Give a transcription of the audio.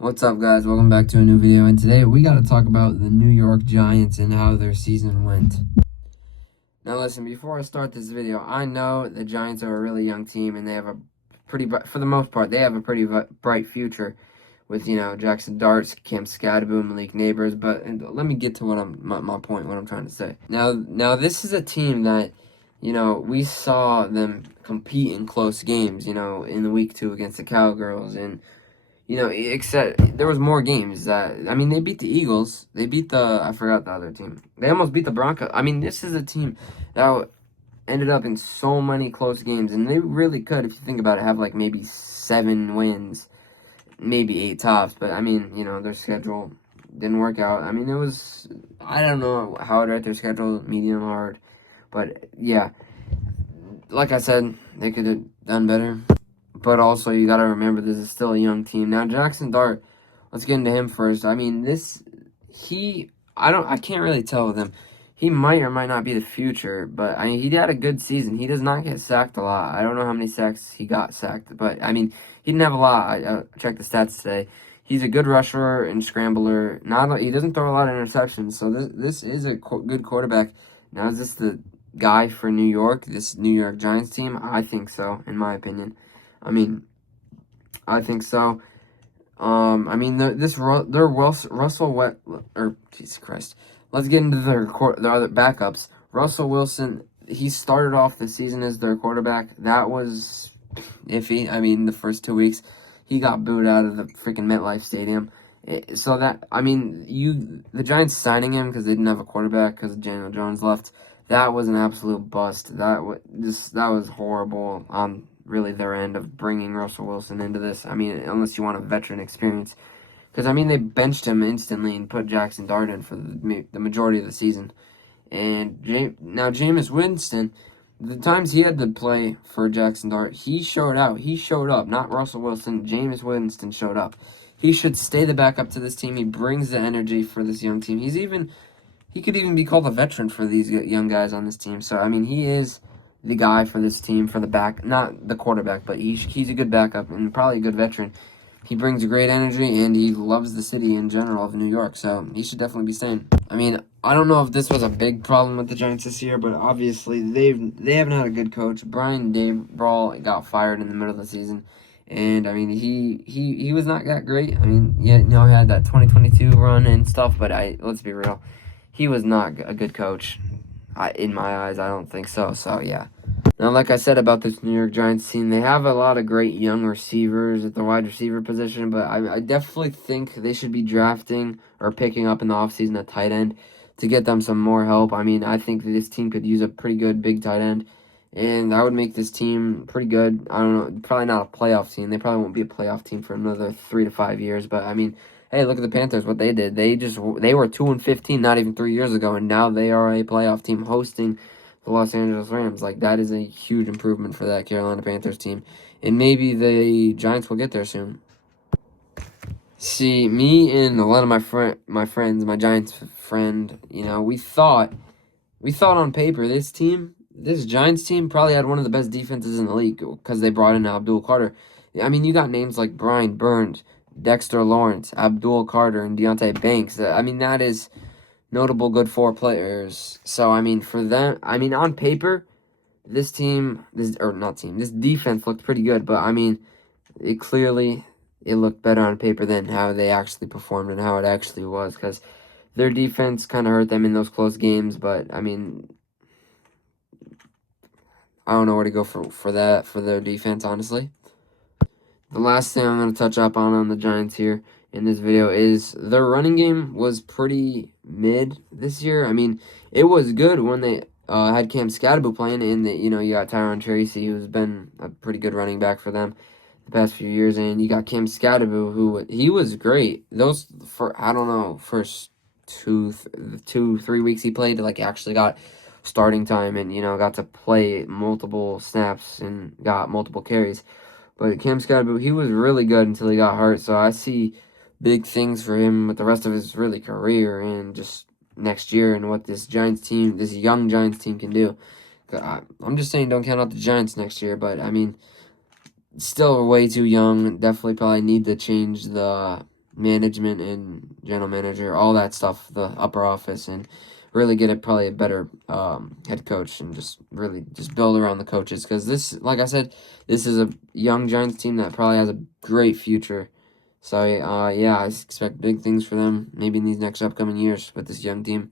What's up, guys? Welcome back to a new video, and today we got to talk about the New York Giants and how their season went. Now listen, before I start this video, I know the Giants are a really young team and they have a for the most part, they have a pretty bright future with, Jackson Darts, Cam Scadaboo, Malik Neighbors, but let me get to my point, what I'm trying to say. Now this is a team that, we saw them compete in close games, in the week 2 against the Cowgirls, and except there was more games they beat the Eagles. They beat I forgot the other team. They almost beat the Broncos. This is a team that ended up in so many close games, and they really could, if you think about it, have like maybe 7 wins, maybe 8 tops. But their schedule didn't work out. I don't know how to write their schedule, medium hard, but yeah, like I said, they could have done better. But also, you got to remember, this is still a young team. Now, Jackson Dart, let's get into him first. I can't really tell with him. He might or might not be the future, but, he had a good season. He does not get sacked a lot. I don't know how many sacks he got sacked, but, he didn't have a lot. I checked the stats today. He's a good rusher and scrambler. He doesn't throw a lot of interceptions, so this is a good quarterback. Now, is this the guy for New York, this New York Giants team? I think so, in my opinion. I think so. Jesus Christ. Let's get into their other backups. Russell Wilson, he started off the season as their quarterback. That was iffy. The first 2 weeks, he got booed out of the freaking MetLife Stadium. The Giants signing him because they didn't have a quarterback because Daniel Jones left. That was an absolute bust. That was horrible on really their end of bringing Russell Wilson into this. Unless you want a veteran experience. Because, they benched him instantly and put Jackson Dart in for the majority of the season. And now Jameis Winston, the times he had to play for Jackson Dart, he showed out. He showed up. Not Russell Wilson. Jameis Winston showed up. He should stay the backup to this team. He brings the energy for this young team. He could even be called a veteran for these young guys on this team. So, he is the guy for this team, for the back, not the quarterback, but he's a good backup and probably a good veteran. He brings great energy, and he loves the city in general of New York, so he should definitely be staying. I don't know if this was a big problem with the Giants this year, but obviously they haven't had a good coach. Brian Daboll got fired in the middle of the season, and he was not that great. He had that 2022 run and stuff, but let's be real, he was not a good coach. In my eyes, I don't think so. So yeah. Now, like I said about this New York Giants team, they have a lot of great young receivers at the wide receiver position, but I definitely think they should be drafting or picking up in the offseason a tight end to get them some more help. I think that this team could use a pretty good big tight end, and that would make this team pretty good. I don't know, probably not a playoff team. They probably won't be a playoff team for another 3 to 5 years, but hey, look at the Panthers, what they did. They were 2-15 not even 3 years ago, and now they are a playoff team hosting the Los Angeles Rams. That is a huge improvement for that Carolina Panthers team. And maybe the Giants will get there soon. See, me and a lot of my friends, my Giants friend, we thought on paper this Giants team probably had one of the best defenses in the league because they brought in Abdul Carter. You got names like Brian Burns, Dexter Lawrence, Abdul Carter, and Deonte Banks. That is notable good 4 players. So, for them, on paper, this defense looked pretty good. But, it looked better on paper than how they actually performed and how it actually was. Because their defense kind of hurt them in those close games. But, I don't know where to go for their defense, honestly. The last thing I'm going to touch up on the Giants here in this video is their running game was pretty mid this year. It was good when they had Cam Scadaboo playing, and you got Tyron Tracy, who's been a pretty good running back for them the past few years, and you got Cam Scadaboo, who he was great. First 2-3 weeks he played, actually got starting time and got to play multiple snaps and got multiple carries. But Cam Scadaboo, he was really good until he got hurt. So I see big things for him with the rest of his career and just next year and what this young Giants team can do. I'm just saying, don't count out the Giants next year. But still way too young. Definitely probably need to change the management and general manager, all that stuff, the upper office, and really get probably a better head coach and just really just build around the coaches. Because this, like I said, this is a young Giants team that probably has a great future. So, yeah, I expect big things for them maybe in these next upcoming years with this young team.